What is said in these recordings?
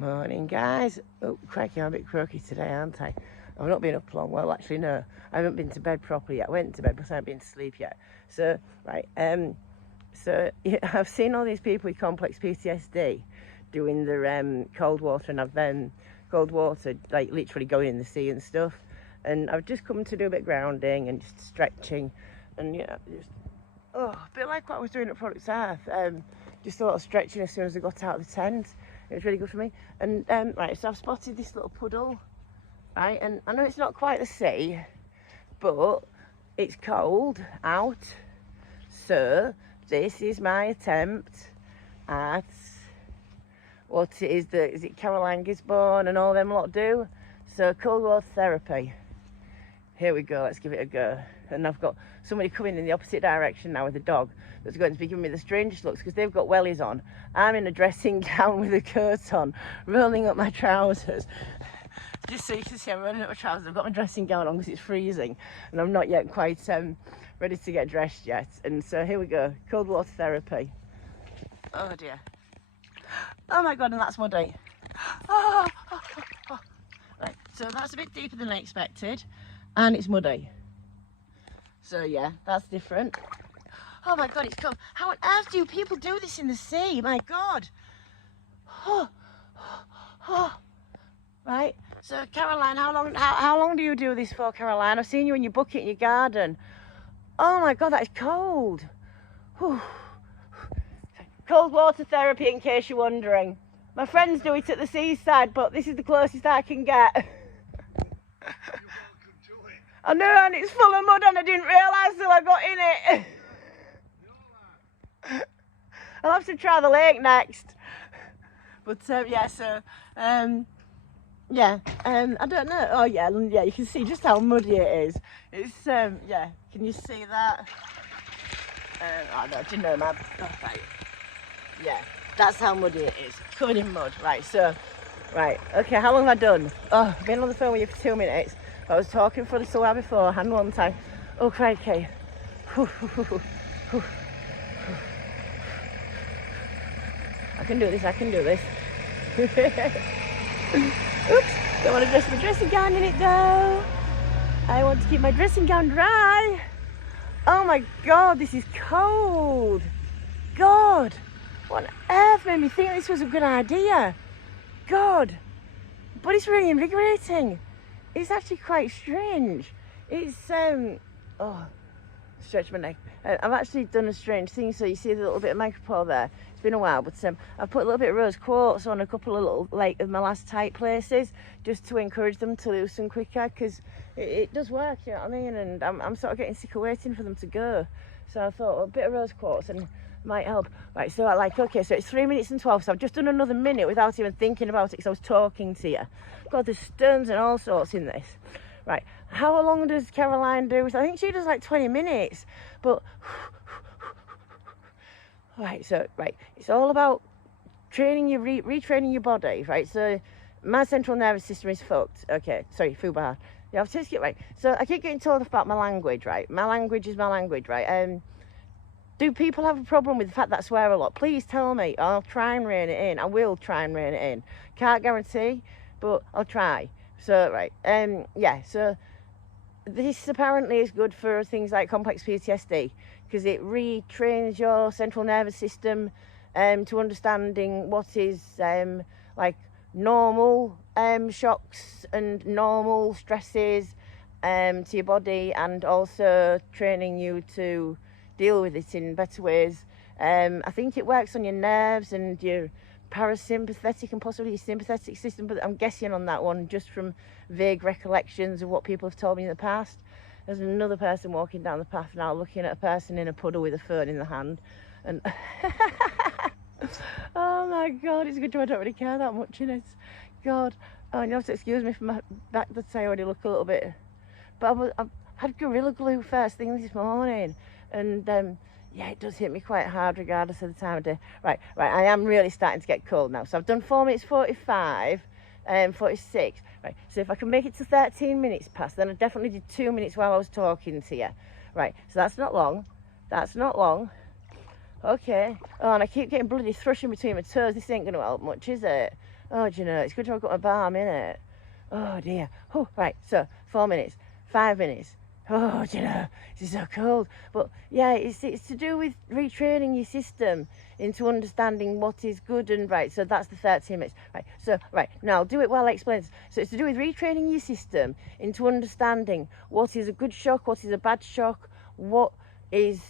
Morning, guys. Oh, crikey, I'm a bit croaky today, aren't I? I've not been up long. Well, actually, no. I haven't been to bed properly yet. I went to bed, but I haven't been to sleep yet. So, right, so yeah, I've seen all these people with complex PTSD doing the cold water, and I've cold water, like literally going in the sea and stuff. And I've just come to do a bit of grounding and just stretching, and just a bit like what I was doing at Products Earth. Just a lot of stretching as soon as I got out of the tent. It was really good for me. And right, so I've spotted this little puddle, right? And I know it's not quite the sea, but it's cold out. So this is my attempt at what it is that, is it Caroline Gisborne and all them lot do? So cold water therapy. Here we go, let's give it a go. And I've got somebody coming in the opposite direction now with a dog that's going to be giving me the strangest looks because they've got wellies on. I'm in a dressing gown with a coat on, rolling up my trousers. Just so you can see, I'm rolling up my trousers. I've got my dressing gown on because it's freezing and I'm not yet quite ready to get dressed yet. And so here we go, cold water therapy. Oh dear. Oh my God, and that's muddy. Oh. Right, so that's a bit deeper than I expected and it's muddy. So yeah, that's different. Oh my God, it's cold. How on earth do people do this in the sea? My God. Right. So Caroline, how long do you do this for, Caroline? I've seen you in your bucket in your garden. Oh my God, that is cold. Whew. Cold water therapy, in case you're wondering. My friends do it at the seaside, but this is the closest I can get. I know, and it's full of mud and I didn't realise till I got in it. I'll have to try the lake next. But yeah, so I don't know. Oh yeah, you can see just how muddy it is. It's yeah, can you see that? Oh no, I didn't know, man. Oh, right. Yeah, that's how muddy it is. Covered in mud. Right, so right, okay, how long have I done? Oh, I've been on the phone with you for 2 minutes. I was talking for a little while beforehand one time. Oh, crikey. I can do this, I can do this. Oops, don't want to dress my dressing gown in it though. I want to keep my dressing gown dry. Oh my God, this is cold. God, what on earth made me think this was a good idea? God, but it's really invigorating. It's actually quite strange. It's stretch my neck. I've actually done a strange thing. So you see the little bit of micropore there. It's been a while, but I've put a little bit of rose quartz on a couple of little, like, of my last tight places, just to encourage them to loosen quicker, because it does work, you know what I mean? And I'm sort of getting sick of waiting for them to go. So I thought, well, a bit of rose quartz and might help. Right, so okay, so it's 3 minutes and 12, so I've just done another minute without even thinking about it because I was talking to you. God, there's stones and all sorts in this. Right, how long does Caroline do? I think she does like 20 minutes, but right, so it's all about training your retraining your body, right? So my central nervous system is fucked. Okay, sorry, fubar. Yeah, I'll just get right. So I keep getting told about my language, right? My language is my language, right? Do people have a problem with the fact that I swear a lot? Please tell me. I'll try and rein it in. I will try and rein it in. Can't guarantee, but I'll try. So, right, yeah, so this apparently is good for things like complex PTSD because it retrains your central nervous system to understanding what is like normal shocks and normal stresses to your body, and also training you to deal with it in better ways. I think it works on your nerves and your parasympathetic and possibly your sympathetic system, but I'm guessing on that one just from vague recollections of what people have told me in the past. There's another person walking down the path now looking at a person in a puddle with a phone in the hand, and oh my God, it's a good job I don't really care that much in it. God, oh, you have to excuse me for my back that I already look a little bit, but I've had Gorilla Glue first thing this morning, and yeah, it does hit me quite hard regardless of the time of day. Right, I am really starting to get cold now. So I've done 4 minutes 45 and 46. Right, so if I can make it to 13 minutes past, then I definitely did 2 minutes while I was talking to you. Right, so that's not long. That's not long. Okay. Oh, and I keep getting bloody thrush in between my toes. This ain't going to help much, is it? Oh, do you know, it's good to have got a balm in it. Oh dear. Oh, right, so 4 minutes, 5 minutes. Oh, do you know, it's so cold. But yeah, it's to do with retraining your system into understanding what is good and right. So that's the 30 minutes. Right, so, right, now I'll do it while I explain this. So it's to do with retraining your system into understanding what is a good shock, what is a bad shock, what is,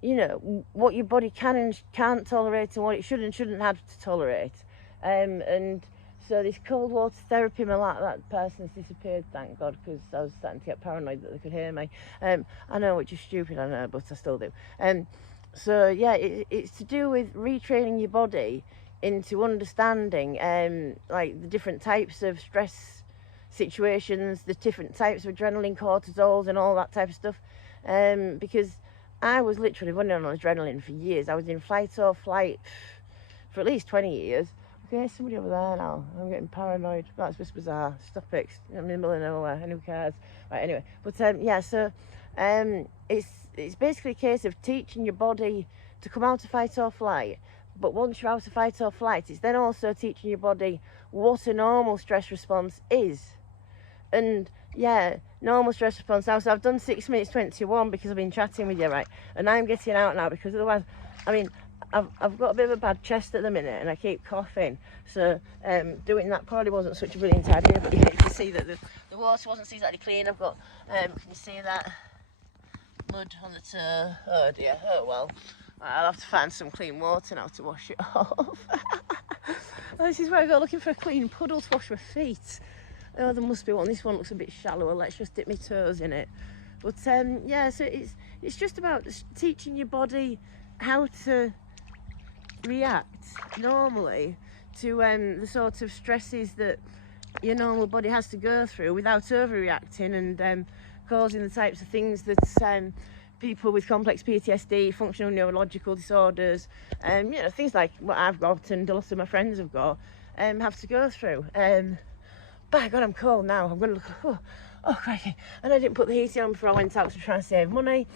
you know, what your body can and can't tolerate and what it should and shouldn't have to tolerate. And so this cold water therapy, that person's disappeared, thank God, because I was starting to get paranoid that they could hear me. I know, which is stupid, I know, but I still do. So yeah, it's to do with retraining your body into understanding like the different types of stress situations, the different types of adrenaline, cortisols and all that type of stuff. Because I was literally running on adrenaline for years. I was in fight or flight for at least 20 years. Okay, somebody over there now. I'm getting paranoid. That's just bizarre. Stop it. I'm in the middle of nowhere. And who cares? Right, anyway. But yeah, so it's basically a case of teaching your body to come out of fight or flight. But once you're out of fight or flight, it's then also teaching your body what a normal stress response is. And yeah, normal stress response now. So I've done 6 minutes 21 because I've been chatting with you, right? And I'm getting out now because otherwise, I mean, I've got a bit of a bad chest at the minute and I keep coughing, so doing that probably wasn't such a brilliant idea. But yeah, you can see that the water wasn't exactly clean. I've got, can you see that mud on the toe? Oh dear, oh well. I'll have to find some clean water now to wash it off. This is where I go looking for a clean puddle to wash my feet. Oh, there must be one. This one looks a bit shallower. Let's just dip my toes in it. But yeah, so it's just about teaching your body how to react normally to the sort of stresses that your normal body has to go through without overreacting and causing the types of things that people with complex PTSD, functional neurological disorders, you know, things like what I've got and a lot of my friends have got, have to go through. By God, I'm cold now. I'm going to look. Oh, crikey. And I didn't put the heating on before I went out to try and save money.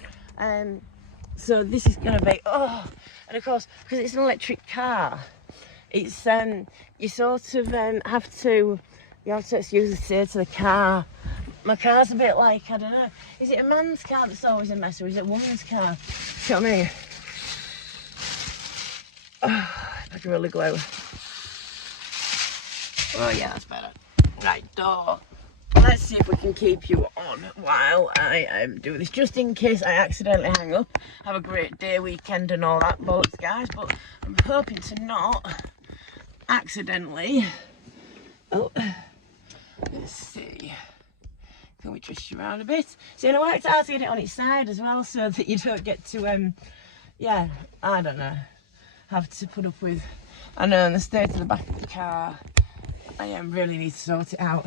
So this is going to be, and of course, because it's an electric car, it's, you sort of have to excuse the state of the car. My car's a bit like, I don't know, is it a man's car that's always a mess or is it a woman's car? Do you know what I mean? Oh, if I can really glow. Oh yeah, that's better. Right, door. Let's see if we can keep you on while I am doing this, just in case I accidentally hang up. Have a great day, weekend and all that bollocks, guys, but I'm hoping to not accidentally. Oh, let's see. Can we twist you around a bit? So I worked out to get it on its side as well, so that you don't get to, yeah, I don't know, have to put up with, I know, in the state of the back of the car, I really need to sort it out.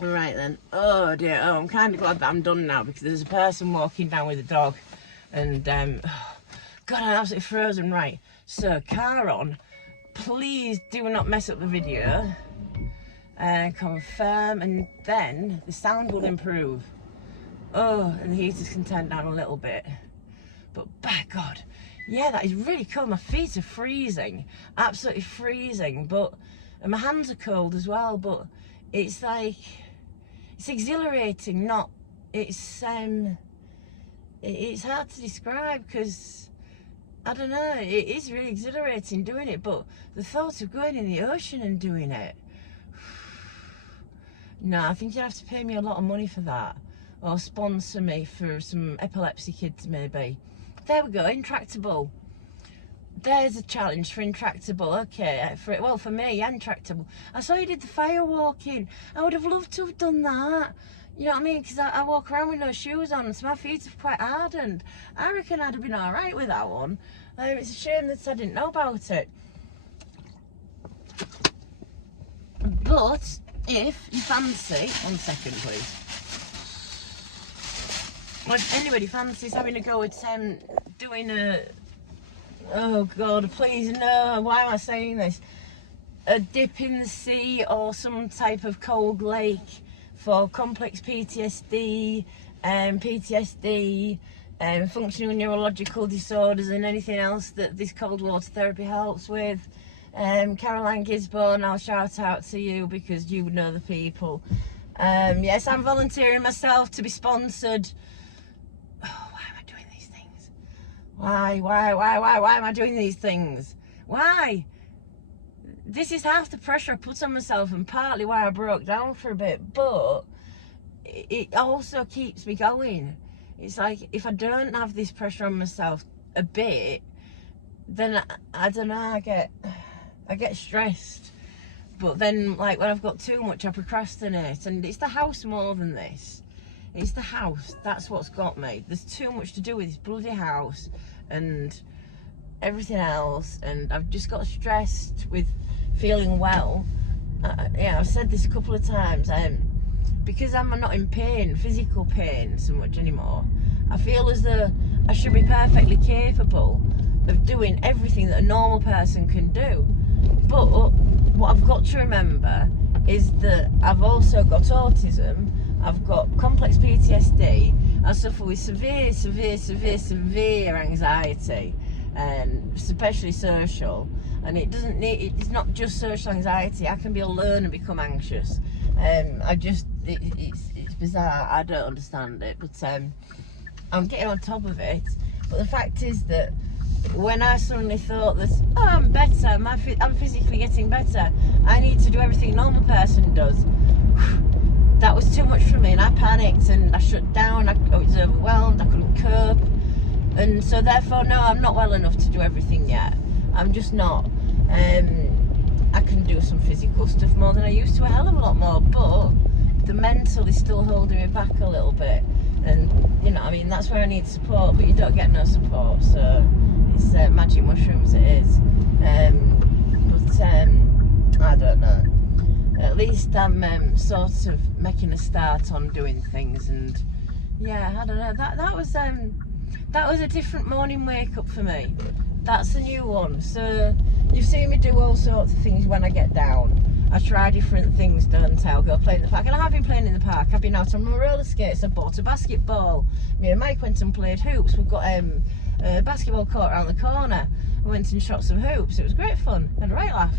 Right then, oh dear, oh, I'm kind of glad that I'm done now because there's a person walking down with a dog and, God, I'm absolutely frozen. Right, so car on, please do not mess up the video, confirm, and then the sound will improve. Oh, and the heaters can turn down a little bit, but by God, yeah, that is really cold. My feet are freezing, absolutely freezing, but, and my hands are cold as well, but it's like, it's exhilarating, not, it's hard to describe because, I don't know, it is really exhilarating doing it, but the thought of going in the ocean and doing it, no, I think you'd have to pay me a lot of money for that, or sponsor me for some epilepsy kids maybe. There we go, intractable. There's a challenge for intractable. Okay, for me, intractable. I saw you did the fire walking. I would have loved to have done that. You know what I mean? Because I walk around with no shoes on, so my feet are quite hardened. I reckon I'd have been all right with that one. It's a shame that I didn't know about it. But if you fancy, 1 second, please. Well, if anybody fancies having a go at doing a, oh God, please no, why am I saying this? A dip in the sea or some type of cold lake for complex PTSD, functional neurological disorders and anything else that this cold water therapy helps with. Caroline Gisborne, I'll shout out to you because you know the people. Yes, I'm volunteering myself to be sponsored. Oh, why am I doing these things? Why am I doing these things? Why? This is half the pressure I put on myself and partly why I broke down for a bit, but it also keeps me going. It's like, if I don't have this pressure on myself a bit, then I don't know, I get stressed. But then, like, when I've got too much, I procrastinate. And it's the house more than this. It's the house. That's what's got me. There's too much to do with this bloody house and everything else. And I've just got stressed with feeling well. Yeah, I've said this a couple of times. Because I'm not in pain, physical pain so much anymore, I feel as though I should be perfectly capable of doing everything that a normal person can do. But what I've got to remember is that I've also got autism, I've got complex PTSD, I suffer with severe anxiety, and especially social. And it's not just social anxiety. I can be alone and become anxious. It's bizarre. I don't understand it, but I'm getting on top of it. But the fact is that when I suddenly thought that, oh, I'm better, I'm physically getting better, I need to do everything a normal person does, that was too much for me, and I panicked and I shut down. I was overwhelmed, I couldn't cope, and so therefore, no, I'm not well enough to do everything yet. I'm just not. I can do some physical stuff more than I used to, a hell of a lot more, but the mental is still holding me back a little bit. And, you know, I mean, that's where I need support, but you don't get no support, so it's magic mushrooms it is. I don't know. At least I'm sort of making a start on doing things, and yeah, I don't know. That was a different morning wake up for me. That's a new one. So you've seen me do all sorts of things when I get down. I try different things, don't I? I'll go play in the park, and I have been playing in the park. I've been out on my roller skates. I bought a basketball. Me and Mike went and played hoops. We've got a basketball court around the corner. I went and shot some hoops. It was great fun. I had a right laugh.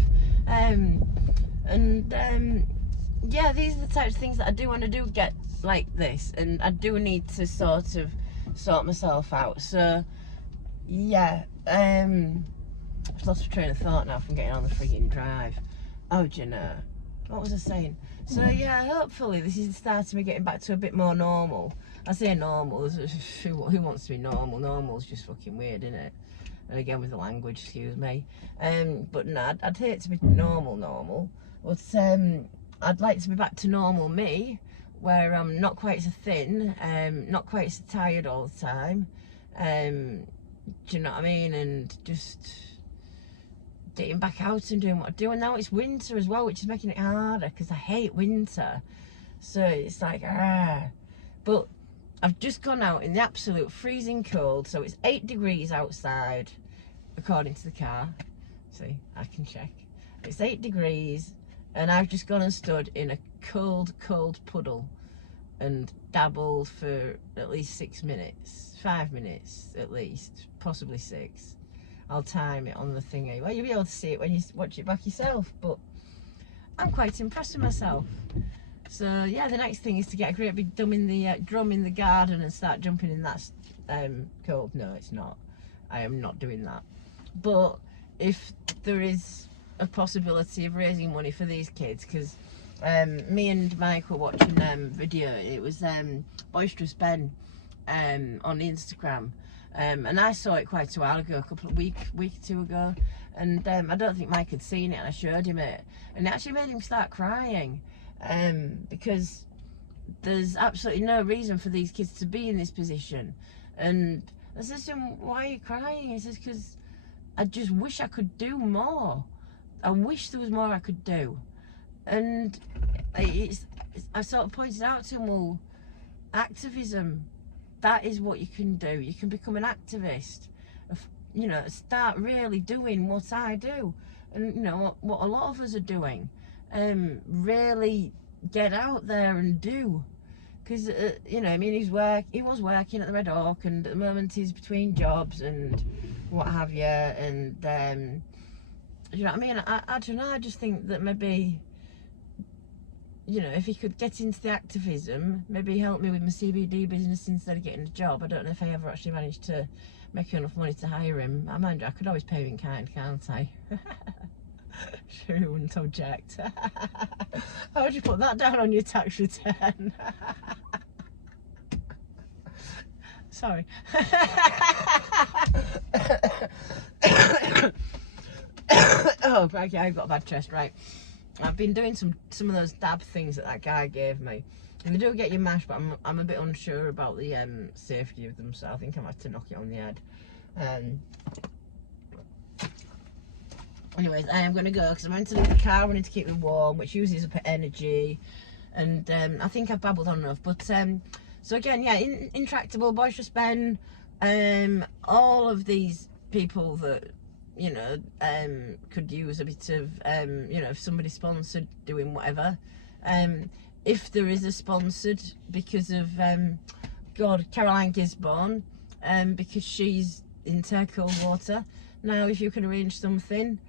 Yeah, these are the types of things that I do when I do get like this, and I do need to sort of sort myself out. So yeah, I've lost my train of thought now from getting on the frigging drive. Oh, do you know, what was I saying? So yeah, hopefully this is the start of me getting back to a bit more normal. I say normal, who wants to be normal? Normal's just fucking weird, isn't it? And again with the language, excuse me. But no, I'd hate to be normal. But I'd like to be back to normal me, where I'm not quite so thin, not quite so tired all the time. Do you know what I mean? And just getting back out and doing what I do. And now it's winter as well, which is making it harder because I hate winter. So it's like, but I've just gone out in the absolute freezing cold. So it's 8 degrees outside, according to the car. See, I can check. It's 8 degrees, and I've just gone and stood in a cold puddle and dabbled for at least 6 minutes, 5 minutes at least, possibly 6. I'll time it on the thingy. Well, you'll be able to see it when you watch it back yourself, but I'm quite impressed with myself. So yeah, the next thing is to get a great big drum in the garden and start jumping in that cold. No, it's not. I am not doing that. But if there is a possibility of raising money for these kids, because me and Mike were watching video. It was Boisterous Ben on Instagram. And I saw it quite a while ago, a couple of week or two ago, and I don't think Mike had seen it, and I showed him it, and it actually made him start crying, because there's absolutely no reason for these kids to be in this position. And I said to him, why are you crying? He says, because I just wish I could do more. I wish there was more I could do. And I sort of pointed out to him, well, activism, that is what you can do. You can become an activist, you know, start really doing what I do, and you know what a lot of us are doing. Really get out there and do, because you know, I mean, he was working at the Red Hawk, and at the moment he's between jobs and what have you, and Do you know what I mean? I don't know, I just think that maybe, you know, if he could get into the activism, maybe help me with my CBD business instead of getting a job. I don't know if I ever actually managed to make enough money to hire him. I mind you, I could always pay him in kind, can't I? Sure he wouldn't object. How would you put that down on your tax return? Sorry. Oh, crikey, I've got a bad chest, right. I've been doing some of those dab things that guy gave me. And they do get you mashed, but I'm a bit unsure about the safety of them, so I think I might have to knock it on the head. Anyways, I am going to go because I'm going to leave the car running to keep me warm, which uses up energy. And I think I've babbled on enough. But so again, yeah, Intractable, Boisterous Ben, all of these people that, you know, could use a bit of, you know, if somebody sponsored doing whatever. If there is a sponsored, because of, God, Caroline Gisborne, because she's in cold water. Now, if you can arrange something,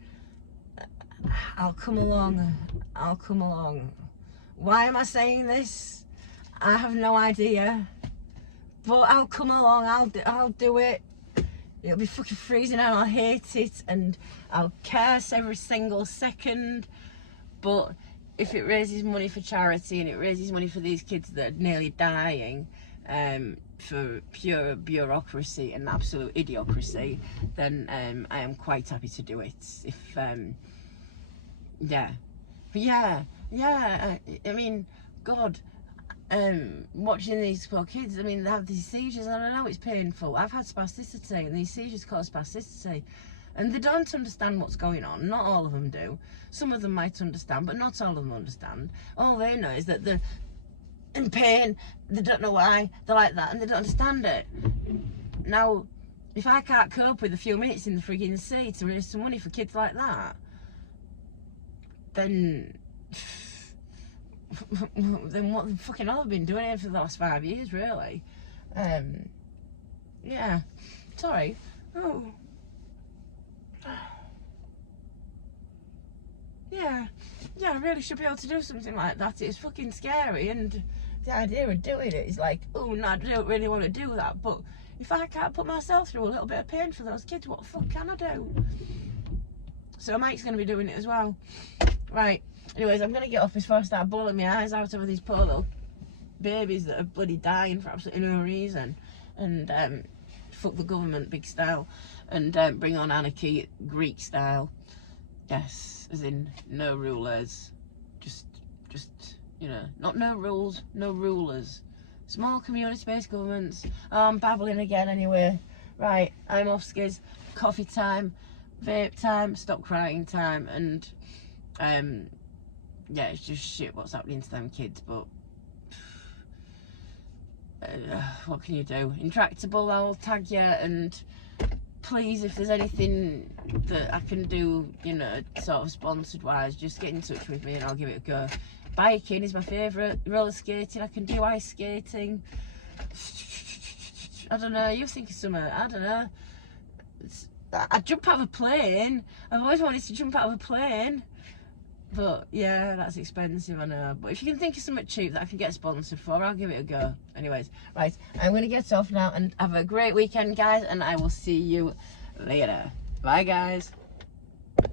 I'll come along. I'll come along. Why am I saying this? I have no idea. But I'll come along. I'll do it. It'll be fucking freezing and I'll hate it and I'll curse every single second. But if it raises money for charity and it raises money for these kids that are nearly dying, for pure bureaucracy and absolute idiocracy, then I am quite happy to do it. If yeah, but yeah, I mean, God, watching these poor kids, I mean, they have these seizures, and I know it's painful. I've had spasticity, and these seizures cause spasticity, and they don't understand what's going on. Not all of them do. Some of them might understand, but not all of them understand. All they know is that they're in pain, they don't know why, they're like that, and they don't understand it. Now, if I can't cope with a few minutes in the frigging sea to raise some money for kids like that, then what the fucking hell I've been doing here for the last 5 years, really. Yeah, sorry. Oh. Yeah, I really should be able to do something like that. It's fucking scary, and the idea of doing it is like, oh no, I don't really want to do that, but if I can't put myself through a little bit of pain for those kids, what the fuck can I do? So Mike's going to be doing it as well. Right, anyways, I'm going to get off before I start bawling my eyes out over these poor little babies that are bloody dying for absolutely no reason. And fuck the government big style, and bring on anarchy Greek style. Yes, as in no rulers, just you know, not no rules, no rulers. Small community-based governments. Oh, I'm babbling again anyway. Right, I'm off, skiz. Coffee time, vape time, stop crying time, and yeah, it's just shit what's happening to them kids, but what can you do? Intractable, I'll tag you, and please, if there's anything that I can do, you know, sort of sponsored wise, just get in touch with me and I'll give it a go. Biking is my favourite, roller skating, I can do ice skating. I don't know, you think of something, I don't know. I jump out of a plane. I've always wanted to jump out of a plane. But yeah, that's expensive, I know. But if you can think of something cheap that I can get sponsored for, I'll give it a go. Anyways, right, I'm going to get off now and have a great weekend, guys, and I will see you later. Bye, guys.